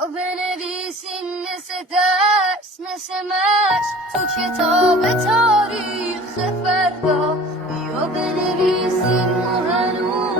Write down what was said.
یا بنویسیم مثل درس مثل مشق تو کتاب تاریخ فردا، یا بنویسیم و هنوز